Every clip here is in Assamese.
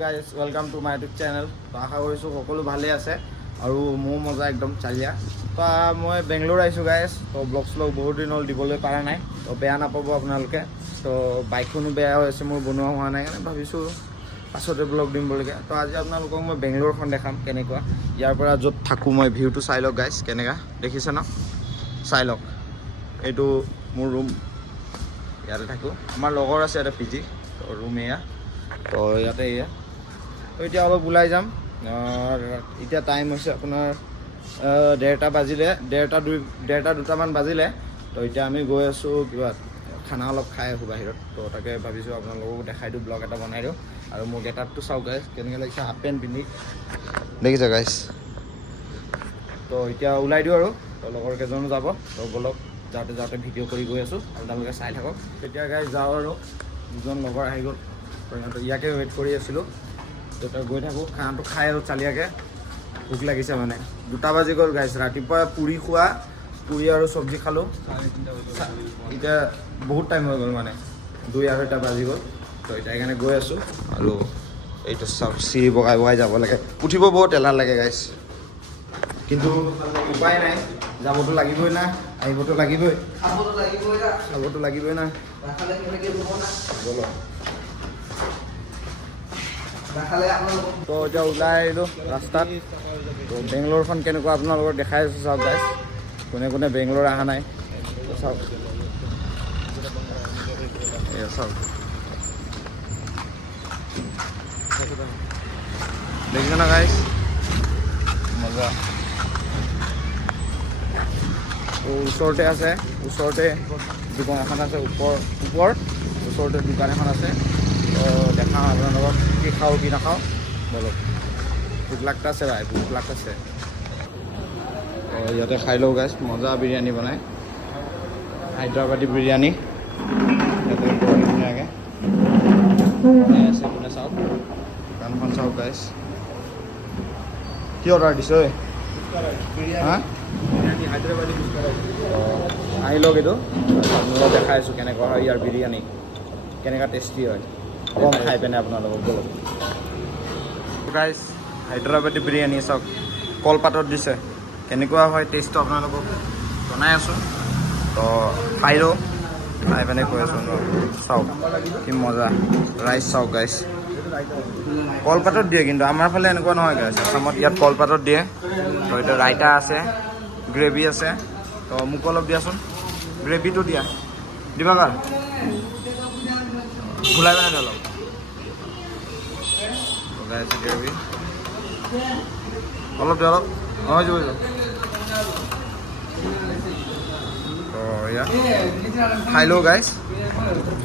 Guys welcome to my YouTube channel. তো আশা কৰিছোঁ সকলো ভালে আছে আৰু মোৰ মজা একদম চালিয়া। তো মই বেংগলোৰ আহিছোঁ গাইজ। তো ব্লগ বহুত দিন হ'ল দিবলৈ পৰা নাই, তো বেয়া নাপাব আপোনালোকে। তো বাইকখনো বেয়া হৈ আছে, মোৰ বনোৱা হোৱা নাই কাৰণে ভাবিছোঁ পাছতে ব্লগ দিম বুলিকৈ। তো আজি আপোনালোকক মই বেংগলোৰখন দেখাম কেনেকুৱা। ইয়াৰ পৰা য'ত থাকোঁ মই ভিউটো চাই লওক গাইজ, কেনেকুৱা দেখিছে ন, চাই লওক। এইটো মোৰ ৰুম, ইয়াতে থাকোঁ। আমাৰ লগৰ আছে ইয়াতে পিজি, তো ৰুম এয়া। তো ইয়াতে এয়া। তো এতিয়া অলপ ওলাই যাম। এতিয়া টাইম হৈছে আপোনাৰ 1:30 বাজিলে, 1:30-2টামান বাজিলে। তো এতিয়া আমি গৈ আছোঁ কিবা খানা অলপ খাই আছোঁ বাহিৰত। তো তাকে ভাবিছোঁ আপোনালোককো দেখাই দিওঁ, ব্লগ এটা বনাই দিওঁ। আৰু মোৰ গেটআপটো চাওক গাইজ, কেনেকৈ লাগিছে হাফ পেণ্ট পিন্ধি, দেখিছে গাইজ। তো এতিয়া ওলাই দিওঁ আৰু। তো লগৰ কেইজনো যাব, তো বলক যাওঁতে যাওঁতে ভিডিঅ' কৰি গৈ আছোঁ, আপোনালোকে চাই থাকক। তেতিয়া গাইজ যাওঁ আৰু। দুজন লগৰ আহি গ'ল, তো সিহঁতৰ ইয়াকে ৱেইট কৰি আছিলোঁ। তেতিয়া গৈ থাকোঁ, খানাটো খাই আৰু চালিয়াকৈ ভোক লাগিছে মানে। 2টা বাজি গ'ল গাইজ। ৰাতিপুৱা পুৰি খোৱা, পুৰি আৰু চব্জি খালোঁ। এতিয়া বহুত টাইম হৈ গ'ল মানে, 2-2:30 বাজি গ'ল। তো এতিয়া সেইকাৰণে গৈ আছোঁ। আৰু এইটো চাওক, চিৰি বগাই বগাই যাব লাগে। উঠিব বহুত এলাহ লাগে গাইজ, কিন্তু উপায় নাই, যাবতো লাগিবই না, আহিবতো লাগিবই, খাবতো লাগিবই না। তো এতিয়া ওলাই আহিলোঁ ৰাস্তাত। তো বেংগলোৰখন কেনেকুৱা আপোনালোকক দেখাই আছোঁ চাওক গাইজ। কোনে কোনে বেংগলোৰ অহা নাই তো চাওক, এয়া চাওক, দেখিছে না গাইজ, মজা। তো ওচৰতে আছে, ওচৰতে দোকান এখন আছে, ওচৰতে দোকান এখন আছে। তো দেখাওঁ আপোনালোকক কি খাওঁ কি নাখাওঁ, বলক। ভোক লাগতাছে ভাই, ভোক লাগতাছে। ইয়াতে খাই লওঁ গাইজ, মজা বিৰিয়ানী বনায়, হায়দৰাবাদী বিৰিয়ানী। ইয়াতে ধুনীয়াকৈ বনাই আছে, কোনে চাওক, দোকানখন চাওক গাইজ। কি অৰ্ডাৰ দিছ ঐ? হা, হায়দৰাবাদী আহি লওক। এইটো আপোনালোকক দেখাই আছোঁ কেনেকুৱা হয় ইয়াৰ বিৰিয়ানী, কেনেকুৱা টেষ্টি হয়। কম খাই পিনে আপোনালোকক বলক গাইজ। হায়দৰাবাদী বিৰিয়ানী চাওক, কলপাতত দিছে, কেনেকুৱা হয় টেষ্টটো আপোনালোকক জনাই আছোঁ। তো খাই লওঁ, খাই পিনে কৈ আছোঁ ন, চাওক কি মজা। ৰাইচ চাওক গাইজ, কলপাতত দিয়ে, কিন্তু আমাৰ ফালে এনেকুৱা নহয় গাইজ। অসমত ইয়াত কলপাতত দিয়ে। তো এতিয়া ৰাইতা আছে, গ্ৰেভি আছে। তো মোক অলপ দিয়াচোন, গ্ৰেভিটো দিয়া, দিবা কাৰ ঘূলাই পিনে অলপ গাইজ, গ্ৰেভি অলপ দিয়া, অলপ নহয় যাব। তো এয়া খাই লওঁ গাইজ,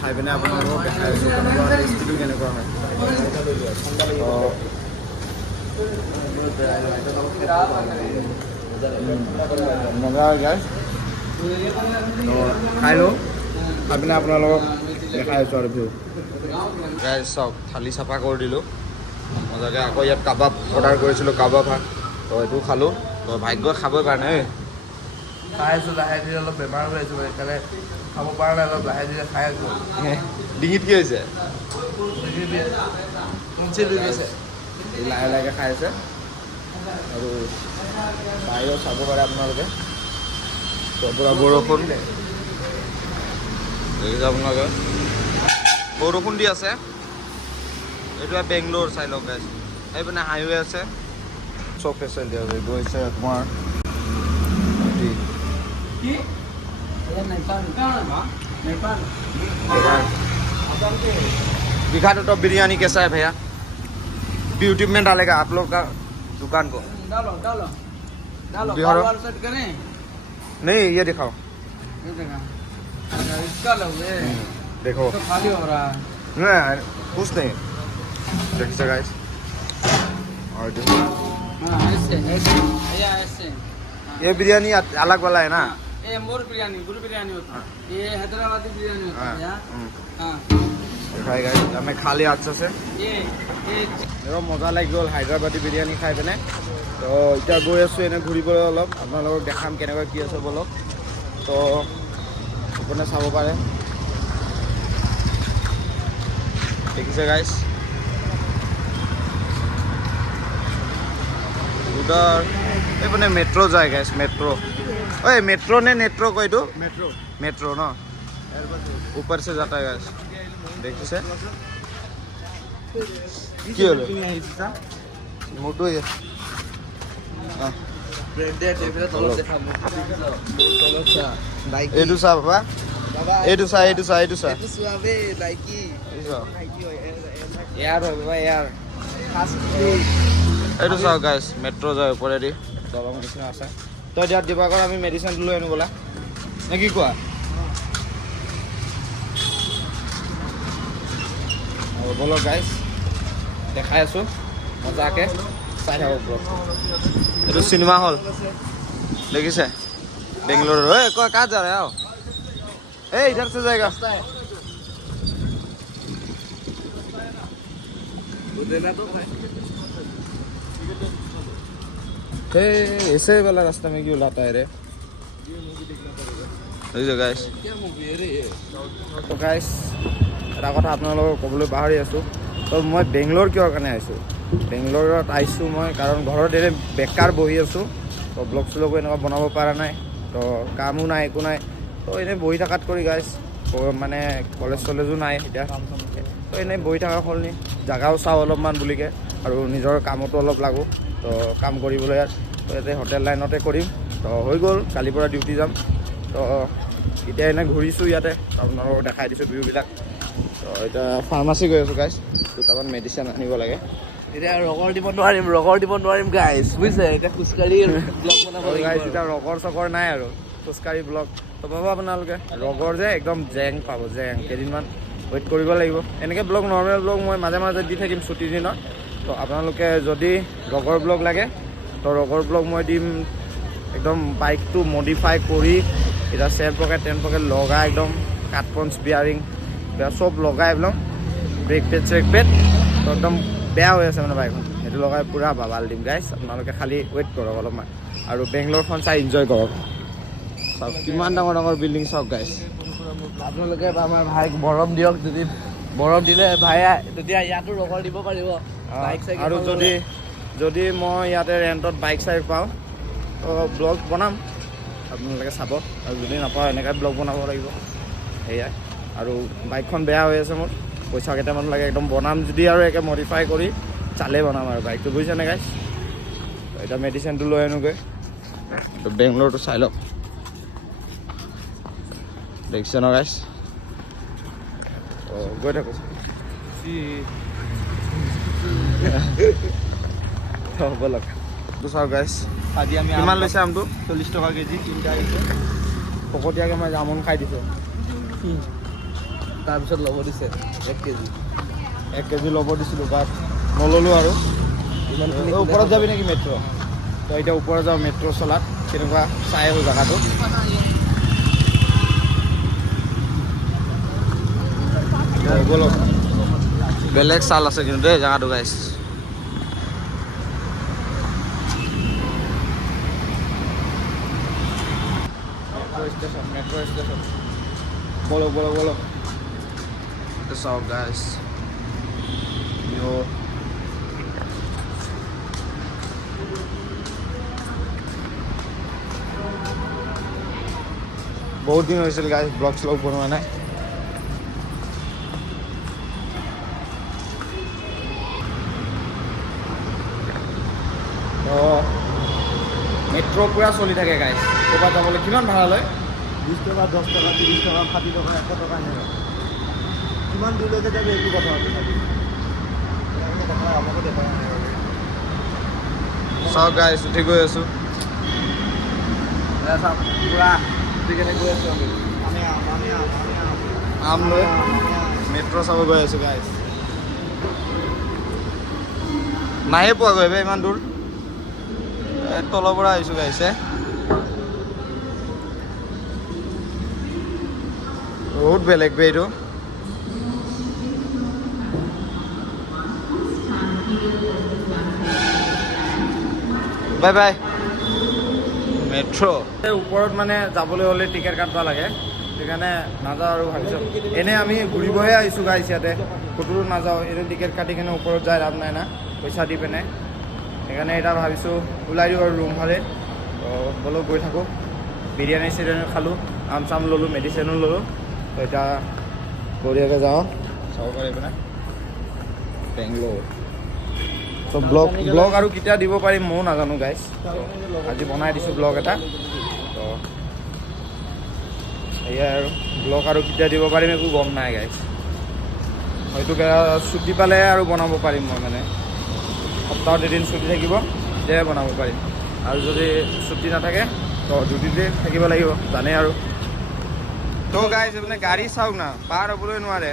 খাই পিনে আপোনালোকক দেখাই আছোঁ কেনেকুৱা টেষ্টিটো কেনেকুৱা হয়। মজা হয় গাইজ। তো খাই লওঁ, খাই পিনে আপোনালোকক দেখাই আছোঁ আৰু ভিউ গাইজ। চাওক, থালি চাফা কৰি দিলোঁ মজাকৈ। আকৌ ইয়াত কাবাব অৰ্ডাৰ কৰিছিলোঁ, কাবাব শাক। তো এইটো খালোঁ। তো ভাগ্যই খাবই পৰা নাই, খাই আছোঁ লাহে ধীৰে, অলপ বেমাৰ হৈ আছোঁ, সেইকাৰণে খাব পৰা নাই, অলপ লাহে ধীৰে খাই আছোঁ। ডিঙিত কি হৈছে? গৈছে, লাহে লাহেকৈ খাই আছে। আৰু বাহিৰত চাব পাৰে আপোনালোকে, তো পূৰা বৰষুণ দেখিছে আপোনালোকে, বৰষুণ দি আছে। এইটো বেংগলোৰ চাই লওক গাইজ। এইপিনে হাইৱে আছে, চব ফেচিলিটি আছে। গৈছে তোমাৰ दिखा दो तो बिरयानी कैसा है भैया? यूट्यूब में डालेगा आप लोग का दुकान को। डालो डालो डालो, बिहार बाल सेट करें, नहीं, ये दिखाओ, ये देखा, इसका लो ये, देखो तो खाली हो रहा है। नहीं कुछ नहीं, देखिए गाइस। और हाँ ऐसे ऐसे, या ऐसे। ये बिरयानी अलग वाला है ना? ये मोर बिरयानी, गुरु बिरयानी होता है, ये हैदराबादी बिरयानी होता है। हाँ খাই গাই আমি খালি আচ্ছা আছে। ये মজা লাগি গ'ল হায়দৰাবাদী বিৰিয়ানী খাই পিনে। তো এতিয়া গৈ আছোঁ এনেই ঘূৰিবলৈ অলপ, আপোনালোকক দেখাম কেনেকুৱা কি আছে বলক। তো আপুনি চাব পাৰে, দেখিছে গাইজ। उधर এইপিনে মেট্ৰ' যায় গাইছ মেট্ৰ' ঐ মেট্ৰ' নে নেট্ৰ' কয় এইটো মেট্ৰ' ন ऊपर से जाता है गाइस देखिছে কি হলো মোটো এইটো চা বাবা এইটো চা এইটো চাও গাইছ মেট্ৰ' যায় ওপৰেদি দলং নিচিনা আছে তই দিয়াত দিবা কৰ আমি মেডিচিনটো লৈ আনো ব'লা নে কি কোৱা ব'লক গাইছ দেখাই আছোঁ মজাকৈ চাই থাকক ব্লগ এইটো চিনেমা হল দেখিছে बेंगलोर कहाँ जा रहे हो इधर से जाएगा ऐसे वाला रास्ता में क्यों लाता है रे गाइस तो गाइस এটা কথা আপোনালোকক ক'বলৈ পাহৰি আছোঁ তো মই বেংগলোৰ কিহৰ কাৰণে আহিছোঁ বেংগলোৰত আহিছোঁ মই কাৰণ ঘৰত এনে বেকাৰ বহি আছোঁ তো ব্লগ চলগো এনেকুৱা বনাব পৰা নাই তো কামো নাই একো নাই তো এনেই বহি থকাত কৰি গাইছ মানে কলেজ চলেজো নাই এতিয়া তো এনেই বহি থকা সলনি জেগাও চাওঁ অলপমান বুলিকৈ আৰু নিজৰ কামতো অলপ লাগোঁ তো কাম কৰিবলৈ তো ইয়াতে হোটেল লাইনতে কৰিম তো হৈ গ'ল কালিৰ পৰা ডিউটি যাম তো এতিয়া এনেই ঘূৰিছোঁ ইয়াতে আপোনালোকক দেখাই দিছোঁ ভিউবিলাক তো এতিয়া ফাৰ্মাচী গৈ আছোঁ গাইছ দুটামান মেডিচিন আনিব লাগে এতিয়া ৰগৰ দিব নোৱাৰিম গাইছ বুজিছে এতিয়া খোজকাঢ়ি ব্লগ বনাব গাইছ এতিয়া ৰগৰ চগৰ নাই আৰু খোজকাঢ়ি ব্লগ তো পাব আপোনালোকে ৰগৰ যে একদম জেং পাব জেং কেইদিনমান ৱেইট কৰিব লাগিব এনেকৈ ব্লগ নৰ্মেল ব্লগ মই মাজে মাজে দি থাকিম ছুটিৰ দিনত তো আপোনালোকে যদি ৰগৰ ব্লগ লাগে তো ৰগৰ ব্লগ মই দিম একদম বাইকটো মডিফাই কৰি এতিয়া চেন পকেট টেন পকেট লগাই একদম কাঠপঞ্চ বিয়াৰিং চব লগাই একদম ব্ৰেক পেড চেক পেড তো একদম বেয়া হৈ আছে মানে বাইকখন সেইটো লগাই পূৰা বাবাল দিম গাইছ আপোনালোকে খালি ৱেইট কৰক অলপমান আৰু বেংগলোৰখন চাই এনজয় কৰক চাওক কিমান ডাঙৰ ডাঙৰ বিল্ডিং চাওক গাইছ আপোনালোকে আমাৰ ভাইক মৰম দিয়ক যদি মৰম দিলে ভাই তেতিয়া ইয়াতো ৰগৰ দিব পাৰিব বাইক চাইক আৰু যদি মই ইয়াতে ৰেণ্টত বাইক চাইক পাওঁ তো ব্লগ বনাম আপোনালোকে চাব আৰু যদি নাপাওঁ এনেকৈ ব্লগ বনাব লাগিব সেয়াই আৰু বাইকখন বেয়া হৈ আছে মোৰ পইচা কেইটামান লাগে একদম বনাম যদি আৰু একে মডিফাই কৰি চালে বনাম আৰু বাইকটো বুজিছেনে গাইছ এতিয়া মেডিচিনটো লৈ আনোগৈ তো বেংগলোৰটো চাই লওক দেখিছে ন গাইছ অঁ গৈ থাকোঁ ব'লক চাওক গাইছ আজি আমি কিমান লৈছে আমটো 40 টকা কেজি তিনিটা আহিছে ফকতীয়াকৈ মই জামুন খাই দিছোঁ তাৰপিছত ল'ব দিছে 1 কেজি 1 কেজি ল'ব দিছিলোঁ বাট নল'লোঁ আৰু ইমানখিনি ওপৰত যাবি নেকি মেট্ৰ' তই এতিয়া ওপৰত যাওঁ মেট্ৰ' চলাত কেনেকুৱা চাই আহোঁ জেগাটো ব'লক বেলেগ চাল আছে কিন্তু দেই জেগাটো গাইছ মেট্ৰ' ষ্টেচন ব'লক চাওক গাইছ বহুত দিন হৈছিল গাইছ ব্লগ শ্লগ বনোৱা নাই মেট্ৰ' পূৰা চলি থাকে গাইছ ক'ৰবাত যাবলৈ কিমান ভাড়া লয় 20 টকা 10 টকা 30 টকা 60 টকা 100 টকা এনেকুৱা কিমান দূৰলৈকে যাবি একো কথা চাওক গাইছ উঠি গৈ আছোঁ পুৰা উঠি কেনে গৈ আছোঁ আম লৈ মেট্ৰ' চাব গৈ আছোঁ গাইছ নাহে পোৱা গৈ ইমান দূৰ তলৰ পৰা আহিছোঁ গাইছে বহুত বেলেগ বে এইটো বাই বাই মেট্ৰ' ওপৰত মানে যাবলৈ হ'লে টিকেট কাটিব লাগে সেইকাৰণে নাযাওঁ আৰু ভাবিছোঁ এনেই আমি ঘূৰিবহে আহিছোঁ গাইছ ইয়াতে ক'তো নাযাওঁ এনেই টিকেট কাটি কিনে ওপৰত যাই লাভ নাই না পইচা দি পিনে সেইকাৰণে এতিয়া ভাবিছোঁ ওলাই দিওঁ আৰু ৰুম ভালে তো ব'লো গৈ থাকোঁ বিৰিয়ানী চিৰিয়ানী খালোঁ আম চাম ল'লোঁ মেডিচিনো ল'লোঁ তো এতিয়া বঢ়িয়াকৈ যাওঁ চাব পাৰি পিনে বেংগলোৰ তো ব্লগ আৰু কেতিয়া দিব পাৰিম ময়ো নাজানো গাইজ আজি বনাই দিছোঁ ব্লগ এটা তো সেয়াই আৰু ব্লগ আৰু কেতিয়া দিব পাৰিম একো গম নাই গাইজ হয়তো ছুটি পালে আৰু বনাব পাৰিম মই মানে সপ্তাহত এদিন ছুটি থাকিব তেতিয়াহে বনাব পাৰিম আৰু যদি ছুটি নাথাকে তো ডিউটিতে থাকিব লাগিব জানে আৰু তো গাইজ মানে গাড়ী চাওক না পাৰ হ'বলৈ নোৱাৰে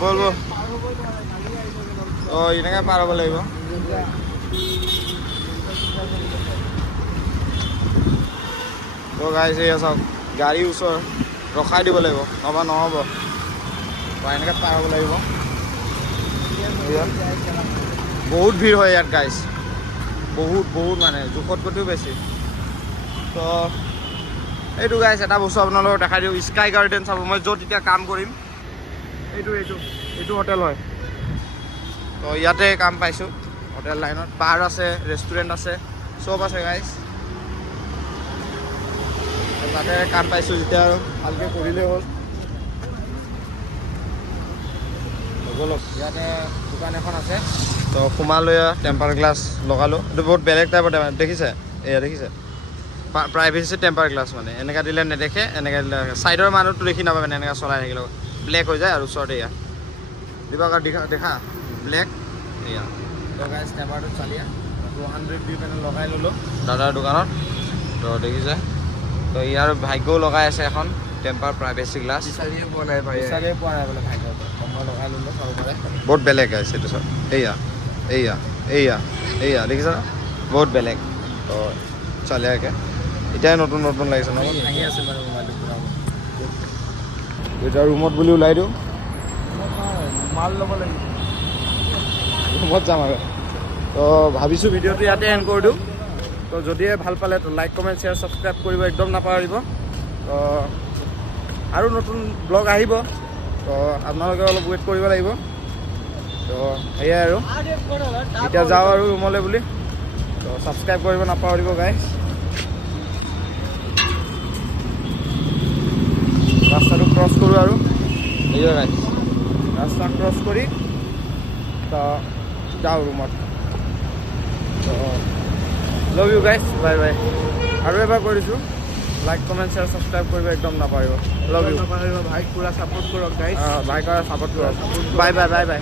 বল বল অঁ এনেকৈ পাৰ হ'ব লাগিব তো গাইজ এয়া চাওক গাড়ী ওচৰ ৰখাই দিব লাগিব নহ'বা নহ'ব তো এনেকৈ পাৰ হ'ব লাগিব বহুত ভিৰ হয় ইয়াত গাইজ বহুত মানে জোখতকৈও বেছি তো এইটো গাইজ এটা বস্তু আপোনালোকক দেখাই দিওঁ স্কাই গাৰ্ডেন চাব মই য'ত এতিয়া কাম কৰিম এইটো হোটেল হয় তো ইয়াতে কাম পাইছোঁ হোটেল লাইনত বাৰ আছে ৰেষ্টুৰেণ্ট আছে চব আছে গাইজ তাতে কাম পাইছোঁ যেতিয়া আৰু ভালকৈ কৰিলেই হ'ল ব'লক ইয়াতে দোকান এখন আছে তো সোমালৈ টেম্পাৰ গ্লাছ লগালোঁ এইটো বহুত বেলেগ টাইপৰ দেখিছে এয়া দেখিছে প্ৰাইভেচি টেম্পাৰ গ্লাছ মানে এনেকৈ দিলে নেদেখে এনেকৈ দিলে ছাইডৰ মানুহটো দেখি নাপায় মানে এনেকৈ চলাই থাকিলে ব্লেক হৈ যায় আৰু ওচৰত এয়া দিবা দেখা ব্লেক এয়া তো গাইজ টেম্পাৰটো চালিয়া 200 দি পেনে লগাই ল'লোঁ দাদাৰ দোকানত তো দেখিছে তো ইয়াৰ ভাগ্যও লগাই আছে এখন টেম্পাৰ প্ৰাইভেচি গ্লাছ বিচাৰিয়ে পোৱা নাই ভাই পোৱা নাই বোলে ভাগ্য মই লগাই ল'লোঁ চাব পাৰে বহুত বেলেগ আছে এইটো চব এয়া দেখিছা বহুত বেলেগ তো চালিয়াকৈ এতিয়াই নতুন লাগিছে ন ভাঙি আছে মানে মোবাইলটো পুৰা এতিয়া ৰুমত বুলি ওলাই দিওঁ মাল ল'ব লাগিব ৰুমত যাম আৰু তো ভাবিছোঁ ভিডিঅ'টো ইয়াতে এণ্ড কৰি দিওঁ তো যদিহে ভাল পালে তো লাইক কমেণ্ট শ্বেয়াৰ ছাবস্ক্ৰাইব কৰিব একদম নাপাহৰিব তো আৰু নতুন ব্লগ আহিব তো আপোনালোকে অলপ ৱেইট কৰিব লাগিব তো সেয়াই আৰু এতিয়া যাওঁ আৰু ৰুমলৈ বুলি তো ছাবস্ক্ৰাইব কৰিব নাপাহৰিব গাইজ ৰাস্তাটো ক্ৰছ কৰোঁ আৰু সেয়াই গাইজ ৰাস্তা ক্ৰছ কৰি তো যাওঁ ৰুমত তো love you guys bye bye আৰু এবাৰ কৈ দিছোঁ লাইক কমেণ্ট শ্বেয়াৰ ছাবস্ক্ৰাইব কৰিব একদম নাপাহৰিব লভ ইউ ভাইক পুৰা ছাপোৰ্ট কৰক গাইজ ভাইক ছাপোৰ্ট কৰক বাই বাই